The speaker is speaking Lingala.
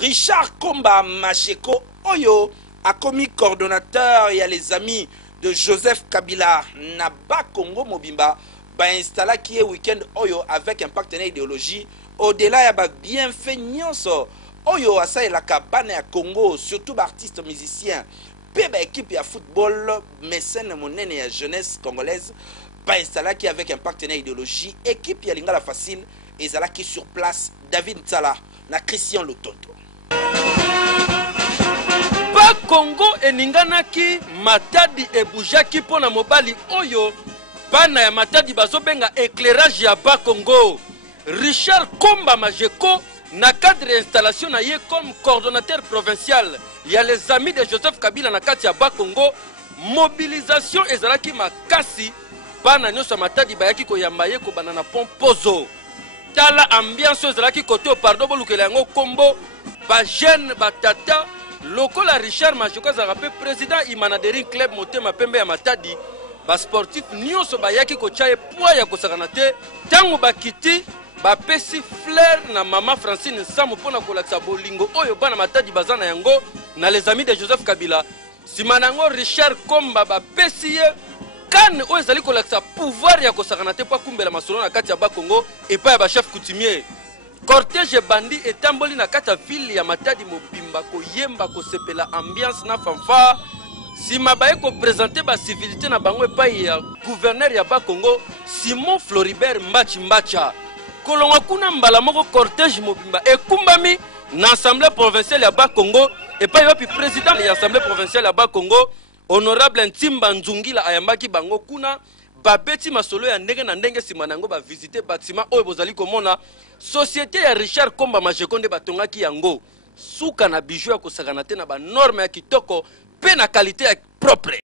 Richard Komba Majeko Oyo a commis coordonnateur et les amis de Joseph Kabila Naba Congo Mobimba ba installa qui est week-end Oyo avec un partenaire idéologie au-delà ya ba bienfait nyonso Oyo asa la cabane à Congo surtout artistes musiciens pe ba équipe ya football mécène monene ya jeunesse congolaise ba installa qui avec un partenaire idéologie équipe ya Lingala Facile et zala qui sur place David Tsala na Christian Lotonto. Pa Congo eninganaki Matadi ebujaki pona mobali Oyo bana ya Matadi bazobenga éclairage ya ba Congo. Richard Komba Majeko na cadre installation na ye comme coordonnateur provincial. Il y a les amis de Joseph Kabila na kati ya ba Congo. Mobilisation ezalaki makasi bana nyonso Matadi bayaki koyamba ye ko banana pompozo. Tala ambiance ezalaki côté au pardon bolukela yango kombo ba jeune batata lokola Richard Majeko azarape président Imanadering club motema pembe ya Matadi ba sportif nyonso bayaki kochaye poa ya kosakana te tango bakiti ba pesi fleur na mama Francine Samu pona kolakisa bolingo oyo bana Matadi bazana yango na les amis de Joseph Kabila simanango Richard Komba ba pesi ye kan oyo ezali kolakisa pouvoir ya kosakana te pa kumbela masolo na kati ya ba Congo epa ya ba chef coutumier cortège bandi etamboli na kati ya ville ya Matadi mobimba koyemba kosepela ambiance na fanfare sima baye ko présenter ba civilité na bango epai ya gouverneur ya ba Congo Simon Floribert Mbacha kolonga kuna mbala moko cortège mobimba ekumbami na assemblée provinciale ya ba Congo epai wapi président ya assemblée provinciale ya ba Congo honorable Ntimba Nzungila ayambaki bango kuna babeti masolo ya ndenge na ndenge sima nango ba visiter bâtiment oyo bozali komona société ya Richard Komba Majeko nde batongaki yango suka na bijou ya kosakana te na ba norme ya kitoko pe na qualité ya propre.